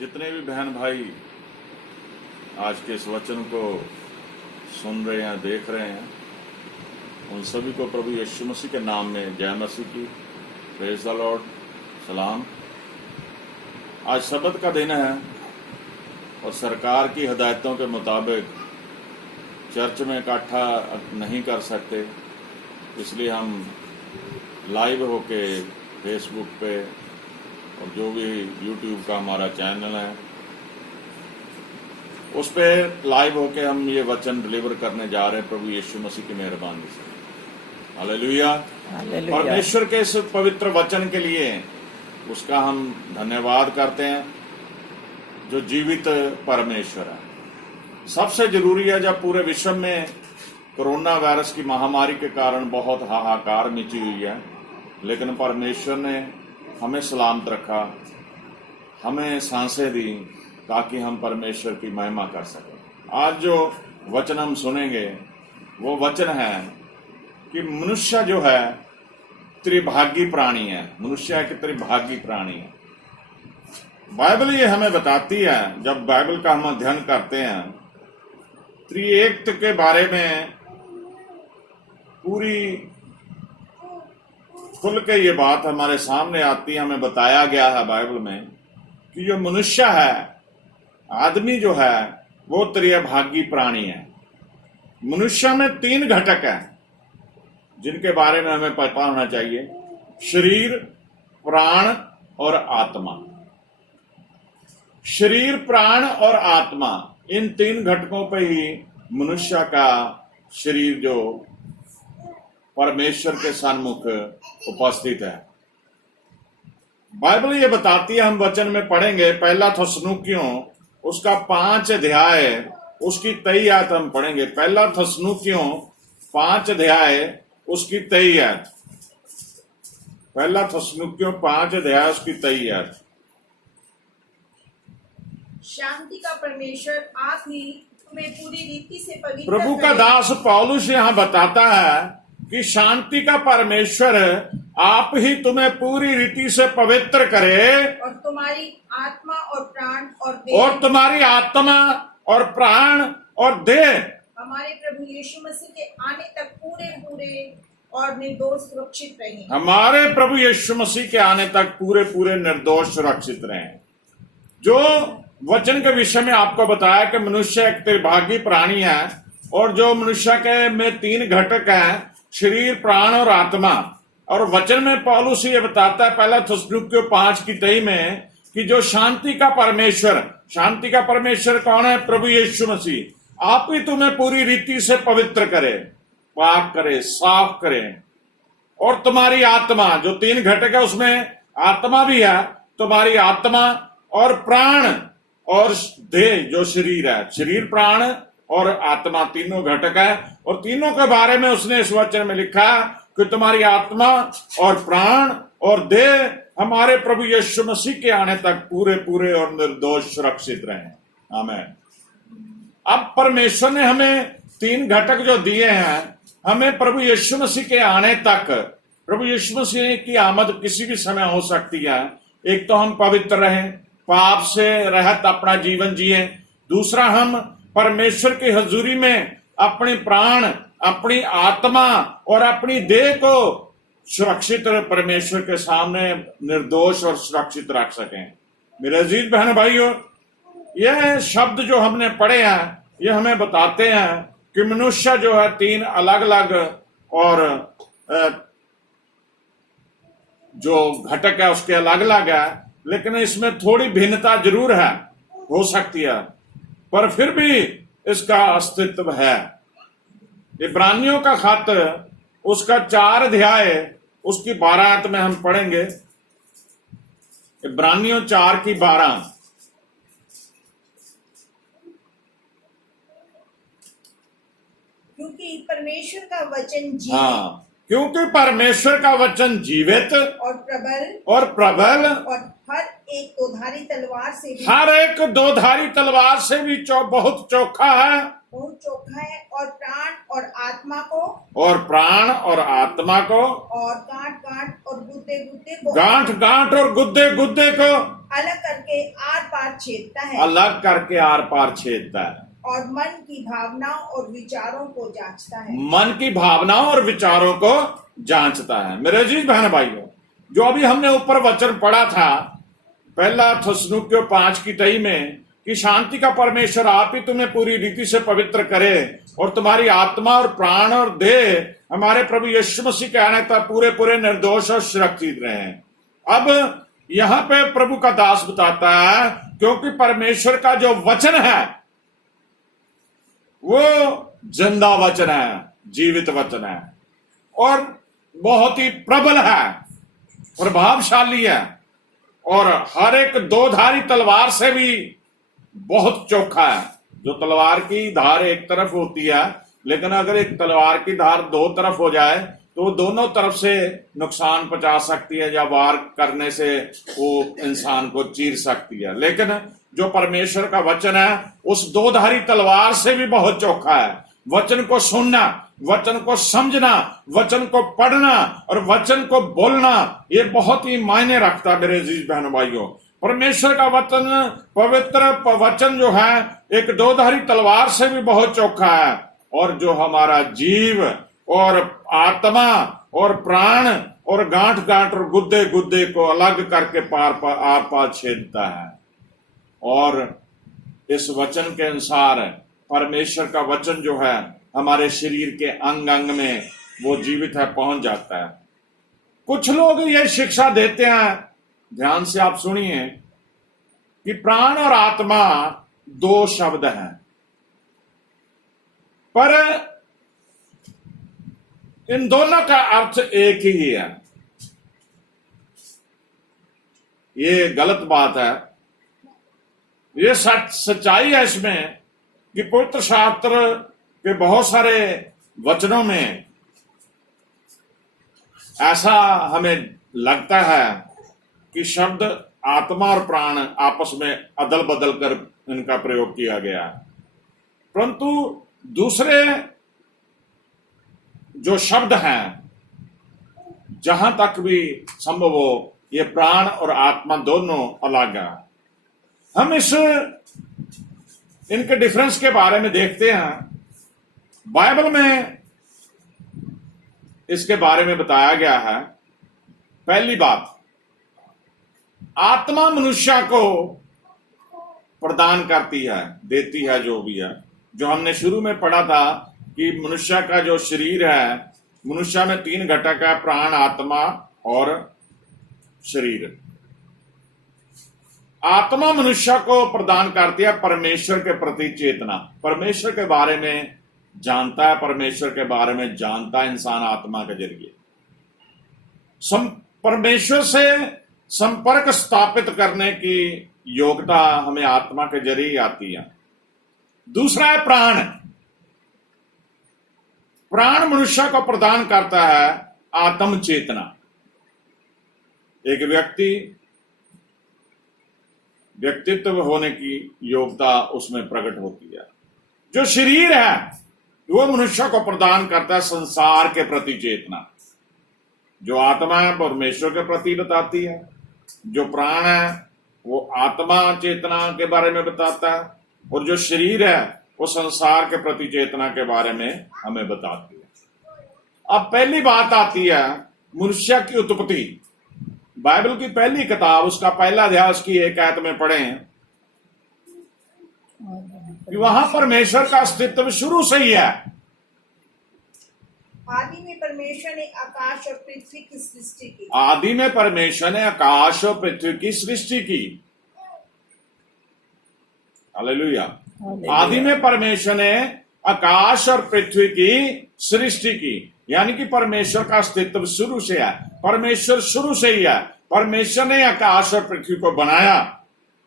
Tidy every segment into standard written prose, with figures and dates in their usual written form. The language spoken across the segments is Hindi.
जितने भी बहन भाई आज के इस वचन को सुन रहे हैं, देख रहे हैं, उन सभी को प्रभु यीशु मसीह के नाम में जय मसीह की। Praise the Lord. सलाम। आज सब्त का दिन है और सरकार की हिदायतों के मुताबिक चर्च में इकट्ठा नहीं कर सकते, इसलिए हम लाइव होके फेसबुक पे और जो भी यूट्यूब का हमारा चैनल है उस पे लाइव होके हम ये वचन डिलीवर करने जा रहे हैं प्रभु यीशु मसीह की मेहरबानी से। हालेलुया। परमेश्वर के इस पवित्र वचन के लिए उसका हम धन्यवाद करते हैं जो जीवित परमेश्वर है। सबसे जरूरी है, जब पूरे विश्व में कोरोना वायरस की महामारी के कारण बहुत हाहाकार मची हुई है, लेकिन परमेश्वर ने हमें सलामत रखा, हमें सांसें दी ताकि हम परमेश्वर की महिमा कर सकें। आज जो वचन हम सुनेंगे वो वचन है कि मनुष्य जो है त्रिभागी प्राणी है। मनुष्य एक त्रिभागी प्राणी है। बाइबल ये हमें बताती है, जब बाइबल का हम अध्ययन करते हैं, त्रिएकत्व के बारे में पूरी खुल के ये बात हमारे सामने आती है। हमें बताया गया है बाइबल में कि जो मनुष्य है, आदमी जो है, वो त्रिभागी प्राणी है। मनुष्य में 3 घटक हैं जिनके बारे में हमें पता होना चाहिए: शरीर, प्राण और आत्मा। शरीर, प्राण और आत्मा, इन 3 घटकों पर ही मनुष्य का शरीर जो परमेश्वर के सन्मुख उपस्थित है। बाइबल ये बताती है, हम वचन में पढ़ेंगे, पहला थिस्सलुनीकियों उसका 5 अध्याय उसकी 23 आयत हम पढ़ेंगे। पहला थिस्सलुनीकियों 5 अध्याय उसकी 23 आयत। पहला थिस्सलुनीकियों 5 अध्याय उसकी 23 आयत। शांति का परमेश्वर आप ही तुम्हें पूरी रीति से पवित्र प्रभु का दास पौलुस यहाँ बताता है कि शांति का परमेश्वर आप ही तुम्हें पूरी रीति से पवित्र करे और तुम्हारी आत्मा और प्राण और तुम्हारी आत्मा और प्राण और देह हमारे प्रभु यीशु मसीह के आने तक पूरे पूरे और निर्दोष सुरक्षित रहे। हमारे प्रभु यीशु मसीह के आने तक पूरे पूरे निर्दोष सुरक्षित रहे। जो वचन के विषय में आपको बताया कि मनुष्य एक त्रिभागी प्राणी है और जो मनुष्य के में 3 घटक हैं, शरीर, प्राण और आत्मा। और वचन में पौलुस ये बताता है पहला थिस्सलुनीकियों 5 की 23 में कि जो शांति का परमेश्वर, शांति का परमेश्वर कौन है? प्रभु यीशु मसीह। आप ही तुम्हें पूरी रीति से पवित्र करे, पाक करे, साफ करे। और तुम्हारी आत्मा, जो 3 घटक है उसमें आत्मा भी है, तुम्हारी आत्मा और प्राण और देह जो शरीर है, शरीर, प्राण और आत्मा, तीनों घटक है। और तीनों के बारे में उसने इस वचन में लिखा कि तुम्हारी आत्मा और प्राण और देह हमारे प्रभु यीशु मसीह के आने तक पूरे पूरे और निर्दोष सुरक्षित रहे। आमीन। अब परमेश्वर ने हमें 3 घटक जो दिए हैं, हमें प्रभु यीशु मसीह के आने तक, प्रभु यीशु मसीह की आमद किसी भी समय हो सकती है। एक तो हम पवित्र रहें, पाप से रहित अपना जीवन जिए। दूसरा, हम परमेश्वर की हजूरी में अपने प्राण, अपनी आत्मा और अपनी देह को सुरक्षित परमेश्वर के सामने निर्दोष और सुरक्षित रख सकें। मेरे अजीज बहन भाइयों, यह शब्द जो हमने पढ़े हैं, यह हमें बताते हैं कि मनुष्य जो है 3 अलग अलग और जो घटक है उसके अलग अलग है, लेकिन इसमें थोड़ी भिन्नता जरूर है, हो सकती है, पर फिर भी इसका अस्तित्व है। इब्रानियों का खत उसका 4 अध्याय उसकी 12 आयत में हम पढ़ेंगे। इब्रानियों 4 की 12। क्योंकि परमेश्वर का वचन हाँ, क्योंकि परमेश्वर का वचन जीवित और प्रबल और हर एक दोधारी तलवार से भी बहुत चोखा है, बहुत चोखा है, और प्राण और आत्मा को और और गांठ गांठ और गुद्दे गुद्दे को अलग करके आर पार छेदता है अलग करके आर पार छेदता है, और मन की भावनाओं और विचारों को जांचता है। मन की भावनाओं और विचारों को जांचता है। मेरे अजीज बहन भाइयों, जो अभी हमने ऊपर वचन पढ़ा था पहला थिस्सलुनीकियों 5 की तई में कि शांति का परमेश्वर आप ही तुम्हें पूरी रीति से पवित्र करे और तुम्हारी आत्मा और प्राण और देह हमारे प्रभु यीशु मसीह के आने तक पूरे पूरे निर्दोष और सुरक्षित रहे। अब यहाँ पे प्रभु का दास बताता है क्योंकि परमेश्वर का जो वचन है वो जिंदा वचन है, जीवित वचन है और बहुत ही प्रबल है, प्रभावशाली है और हर एक दो धारी तलवार से भी बहुत चोखा है। जो तलवार की धार एक तरफ होती है, लेकिन अगर एक तलवार की धार दो तरफ हो जाए तो दोनों तरफ से नुकसान पहुंचा सकती है या वार करने से वो इंसान को चीर सकती है। लेकिन जो परमेश्वर का वचन है उस दो धारी तलवार से भी बहुत चोखा है। वचन को सुनना, वचन को समझना, वचन को पढ़ना और वचन को बोलना, ये बहुत ही मायने रखता है मेरे अजीज बहनों भाइयों। परमेश्वर का वचन, पवित्र वचन जो है एक दो धारी तलवार से भी बहुत चोखा है और जो हमारा जीव और आत्मा और प्राण और गांठ गांठ और गुद्दे गुद्दे को अलग करके आर पार छेदता है। और इस वचन के अनुसार परमेश्वर का वचन जो है हमारे शरीर के अंग अंग में वो जीवित है, पहुंच जाता है। कुछ लोग ये शिक्षा देते हैं, ध्यान से आप सुनिए, कि प्राण और आत्मा दो शब्द हैं, पर इन दोनों का अर्थ एक ही है। ये गलत बात है। ये सच्चाई है इसमें कि पवित्र शास्त्र के बहुत सारे वचनों में ऐसा हमें लगता है कि शब्द आत्मा और प्राण आपस में अदल बदल कर इनका प्रयोग किया गया है, परंतु दूसरे जो शब्द हैं, जहां तक भी संभव हो, ये प्राण और आत्मा दोनों अलग है। हम इनके डिफरेंस के बारे में देखते हैं। बाइबल में इसके बारे में बताया गया है। पहली बात, आत्मा मनुष्य को प्रदान करती है, देती है, जो भी है, जो हमने शुरू में पढ़ा था कि मनुष्य का जो शरीर है, मनुष्य में 3 घटक है, प्राण, आत्मा और शरीर। आत्मा मनुष्य को प्रदान करती है परमेश्वर के प्रति चेतना, परमेश्वर के बारे में जानता है, परमेश्वर के बारे में जानता है इंसान आत्मा के जरिए। परमेश्वर से संपर्क स्थापित करने की योग्यता हमें आत्मा के जरिए आती है। दूसरा है प्राण। प्राण मनुष्य को प्रदान करता है आत्म चेतना। एक व्यक्तित्व होने की योग्यता उसमें प्रकट होती है। जो शरीर है वो मनुष्य को प्रदान करता है संसार के प्रति चेतना। जो आत्मा है परमेश्वर के प्रति बताती है, जो प्राण है वो आत्मा चेतना के बारे में बताता है, और जो शरीर है वो संसार के प्रति चेतना के बारे में हमें बताती है। अब पहली बात आती है मनुष्य की उत्पत्ति। बाइबल की पहली किताब, उसका पहला अध्याय, उसकी 1 आयत में पढ़े कि वहां परमेश्वर का अस्तित्व शुरू से ही है। आदि में परमेश्वर ने आकाश और पृथ्वी की सृष्टि की। आदि में परमेश्वर ने आकाश और पृथ्वी की सृष्टि की। हालेलुया। आदि में परमेश्वर ने आकाश और पृथ्वी की सृष्टि की, यानी कि परमेश्वर का अस्तित्व शुरू से है। परमेश्वर शुरू से ही है। परमेश्वर ने आकाश और पृथ्वी को बनाया।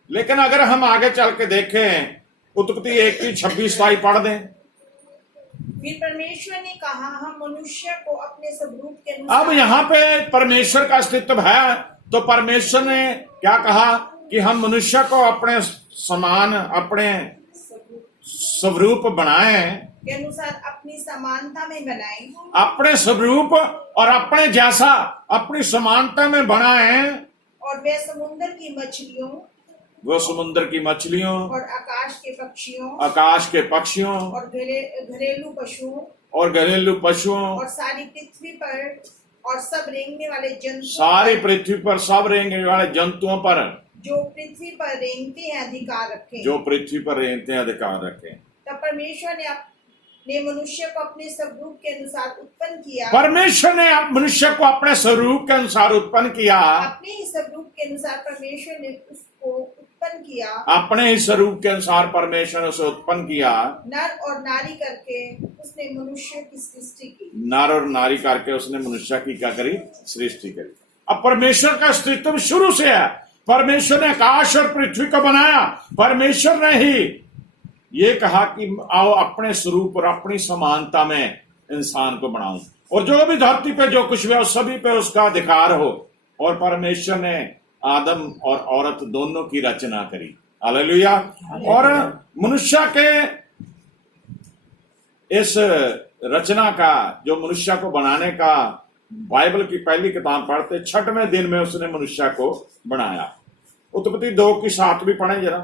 लेकिन अगर हम आगे चल के देखें, उत्पत्ति 1 की 26 पढ़ दें। फिर परमेश्वर ने कहा, हम मनुष्य को अपने स्वरूप के अनुसार। अब यहाँ पे परमेश्वर का अस्तित्व है, तो परमेश्वर ने क्या कहा कि हम मनुष्य को अपने समान, अपने स्वरूप बनाएं, के अनुसार अपनी समानता में बनाएं। अपने स्वरूप और अपने जैसा अपनी समानता में बनाएं और वे समुद्र की मछलियों वो समुद्र की मछलियों और आकाश के पक्षियों आकाश के पक्षियों और घरेलू पशुओं और घरेलू पशुओं और सारी पृथ्वी पर और सब रेंगने वाले जंतु सारी पृथ्वी पर सब रेंगने वाले जंतुओं पर जो पृथ्वी पर रेंगते हैं अधिकार रखें। जो पृथ्वी पर रेंगते हैं अधिकार रखें। तब परमेश्वर ने मनुष्य को अपने स्वरूप के अनुसार उत्पन्न किया। परमेश्वर ने मनुष्य को अपने स्वरूप के अनुसार उत्पन्न किया। अपने ही स्वरूप के अनुसार परमेश्वर ने उसको उत्पन्न किया। अपने ही स्वरूप के अनुसार परमेश्वर ने उसे उत्पन्न किया। नर और नारी करके उसने मनुष्य की सृष्टि की। नर और नारी करके उसने मनुष्य की क्या करी? सृष्टि करी। अब परमेश्वर का अस्तित्व शुरू से है। परमेश्वर ने आकाश और पृथ्वी को बनाया। परमेश्वर ने ही ये कहा कि आओ अपने स्वरूप और अपनी समानता में इंसान को बनाऊं, और जो भी धरती पे जो कुछ भी है सभी पे उसका अधिकार हो। और परमेश्वर ने आदम और औरत दोनों की रचना करी। हालेलुया। और मनुष्य के इस रचना का, जो मनुष्य को बनाने का, बाइबल की पहली किताब पढ़ते 6वें दिन में उसने मनुष्य को बनाया। उत्पत्ति 2:7 भी पढ़े जरा।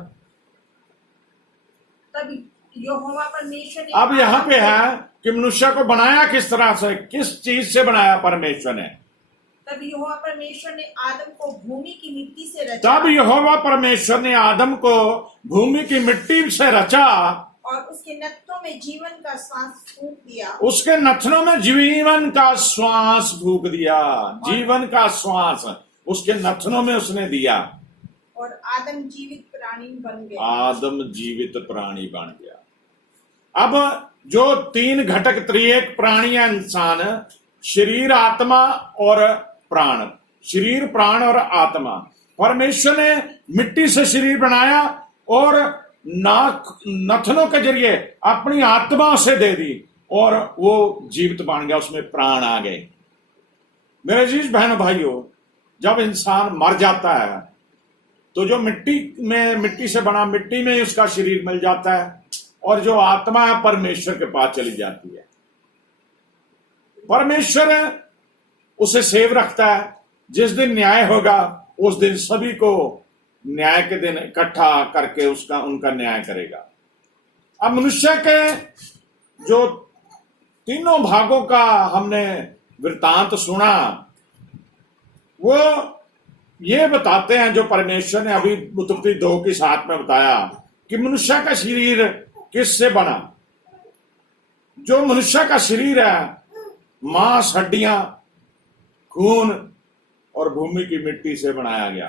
तब यहोवा परमेश्वर ने अब यहाँ पे है कि मनुष्य को बनाया किस तरह से, किस चीज से बनाया परमेश्वर ने। तब यहोवा परमेश्वर ने आदम को भूमि की मिट्टी से रचा। तब यहोवा परमेश्वर ने आदम को भूमि की मिट्टी से रचा और उसके नथनों में जीवन का श्वास फूंक दिया। उसके नथनों में जीवन का श्वास फूंक दिया। जीवन का श्वास उसके नथनों में उसने दिया और आदम जीवित प्राणी बन गया। आदम जीवित प्राणी बन गया। अब जो 3 घटक त्रिएक प्राणी है इंसान, शरीर, आत्मा और प्राण। शरीर, प्राण और आत्मा। परमेश्वर ने मिट्टी से शरीर बनाया और नाक नथनों के जरिए अपनी आत्मा से दे दी और वो जीवित बन गया, उसमें प्राण आ गए। मेरे अजीज बहनों भाइयों, जब इंसान मर जाता है तो जो मिट्टी से बना, मिट्टी में ही उसका शरीर मिल जाता है, और जो आत्मा है परमेश्वर के पास चली जाती है। परमेश्वर उसे सेव रखता है। जिस दिन न्याय होगा उस दिन सभी को न्याय के दिन इकट्ठा करके उनका न्याय करेगा। अब मनुष्य के जो 3 भागों का हमने वृतांत सुना, वो ये बताते हैं, जो परमेश्वर ने अभी उत्पत्ति 2:7 में बताया कि मनुष्य का शरीर किससे बना। जो मनुष्य का शरीर है, मांस, हड्डियां, खून और भूमि की मिट्टी से बनाया गया।